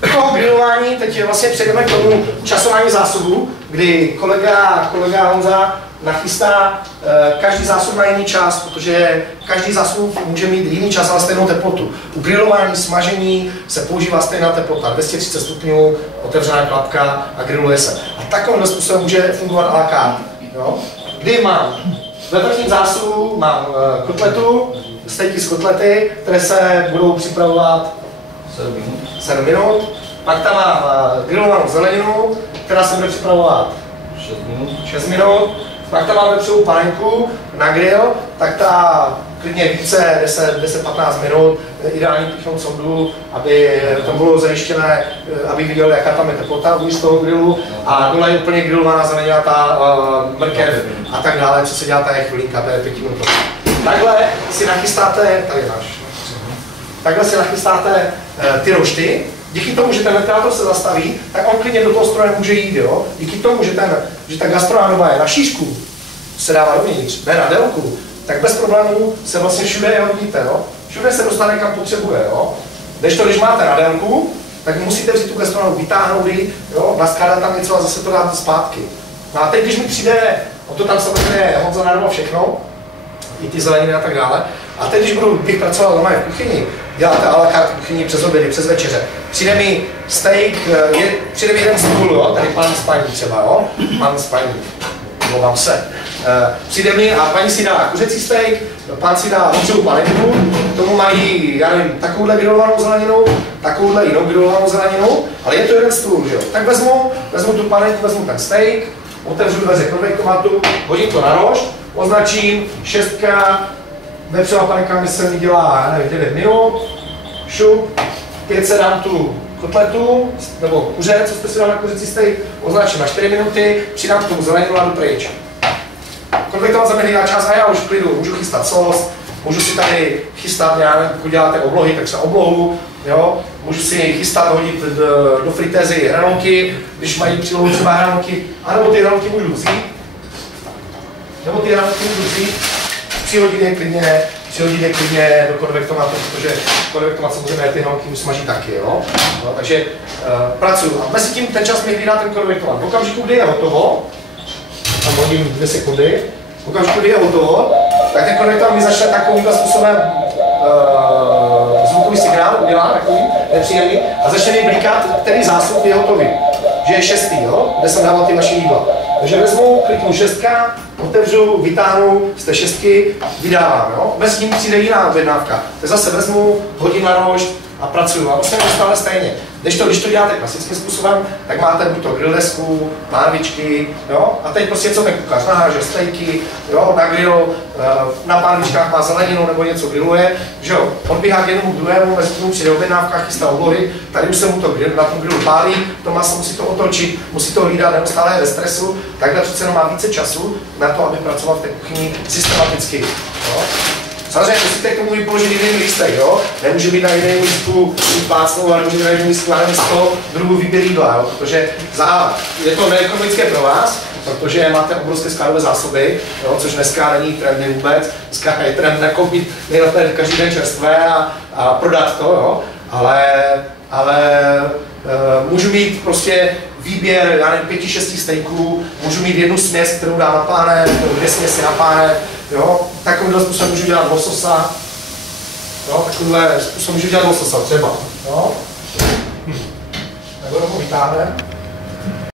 toho grilování teď vlastně přejdeme k tomu časování zásobu, kdy kolega Honza nachystá, každý zásob má jiný čas, protože každý zásob může mít jiný čas, ale stejnou teplotu. U grilování, smažení se používá stejná teplota, 230 stupňů, otevřená klapka a griluje se. A takovým způsobem může fungovat à la carte. Kdy mám ve vrchním zásobu mám kotletu, stejky z kotlety, které se budou připravovat 7 minut. Pak tam mám grilovanou zeleninu, která se bude připravovat 6 minut. Pak tam mám vepřovou panenku na grill, tak ta klidně více, 10-15 minut, ideální píchnout sondu, aby to bylo zajištěné, aby viděl, jaká tam je teplota uvnitř toho grillu, a dole je úplně grillovaná zelenina, ta mrkev a tak dále, co se dělá, ta je chvilinka, to je 5 minut. Takhle si nachystáte, tady máš, takhle si nachystáte ty rošty. Díky tomu, že ten ventilátor se zastaví, tak on klidně do toho stroje může jít, jo? Díky tomu, že ta gastronomia je na šířku, se dává dovnitř, ne na délku, tak bez problémů se vlastně všude hodíte, jo? Všude se dostane, kam potřebuje, jo? Když máte na délku, tak musíte vzít tu gastronomii, vytáhnout ji, jo? Naskládat tam něco a zase to dát zpátky. No a teď, když mi přijde, to tam samozřejmě Honza naroval všechno, i ty zeleniny a tak dále. A teď, když bych pracoval doma v kuchyni, děláte à la carte kuchyni přes obědy, přes večeře, přijde mi steak, přijde mi jeden stůl, jo, tady pán spaní třeba, jo, pán spaní, mluvám se. Přijde mi a paní si dá kuřecí steak, pán si dá vepřovou panenku, k tomu mají, já nevím, takovouhle grilovanou zeleninu, takovouhle jinou grilovanou zeleninu, ale je to jeden stůl, že jo. Tak vezmu tu panenku, vezmu ten steak, otevřu dveře konvektomatu, hodím to na rošt, označím 6, vepřová panenka mi se mi dělá, já nevím, 9 minut, šup, 5 se dám tu kotletu, nebo kuře, co jste si dal na kuřecí steak, označím na 4 minuty, přidám k tomu zeleninu a jdu pryč. Konvektovat za mě nejdá čas a já už v klidu můžu chystat sos, můžu si tady chystat, pokud děláte oblohy, tak třeba oblohu, jo? Můžu si chystat, hodit do fritézy hranolky, když mají přílohu třeba hranolky, anebo ty hranolky můžu vzít, přihodit je klidně do konvektomatu, protože konvektomat samozřejmě ty hranolky už smaží taky, jo? No, takže pracuju. A mezi tím ten čas mi hlídá ten konvektomat. V okamžiku, kdy je hotovo, tam hodím 2 sekundy, v okamžiku, kdy je hotovo, tak ten konvektomat mi začne takovýmhle způsobem zvukový signál udělá, takový nepříjemný, a začne mi blikat, který zásob je hotový. Že je 6, jo? Kde jsem dával ty naše jídla. Takže vezmu, kliknu 6, otevřu, vytáhnu z té 6, vydávám, jo? Bez tím přijde jiná objednávka. Tak zase vezmu, hodím na rošt a pracuju. A vlastně stále stejně. Když to děláte klasickým způsobem, tak máte buď to grill desku, pánvičky, jo? A teď prostě co ten kuchař naháže, stejky, jo? Na grill, na pánvičkách má zeleninu nebo něco grilluje, že jo? Odbíhá k jednomu druhému, mezi tím přijde objednávka, chystá oblohy, tady už se mu to na tom grillu pálí, to maso musí to otočit, musí to hlídat, neustále je ve stresu, takhle přece jenom má více času na to, aby pracoval v té kuchyni systematicky. Jo? Samozřejmě musíte k tomu položit jiný lístek, jo? Nemůže být na jiném lístku plácnou, ale může být na jiném lístku, ale z toho druhu výběr jídla, jo? Protože je to neekonomické pro vás, protože máte obrovské skladové zásoby, jo? Což dneska není trendy vůbec. Dneska je trend nakoupit nejlépe každý den čerstvé a prodat to, jo? Ale můžu mít prostě výběr, já nevím, 5-6 steaků, můžu mít jednu směs, kterou dám na pánev, nebo 2 směsi na pánev, jo, takovýmhle způsobem můžu dělat lososa, jo, takovýmhle způsobem můžu dělat lososa třeba, jo, nebo ho vytáhne.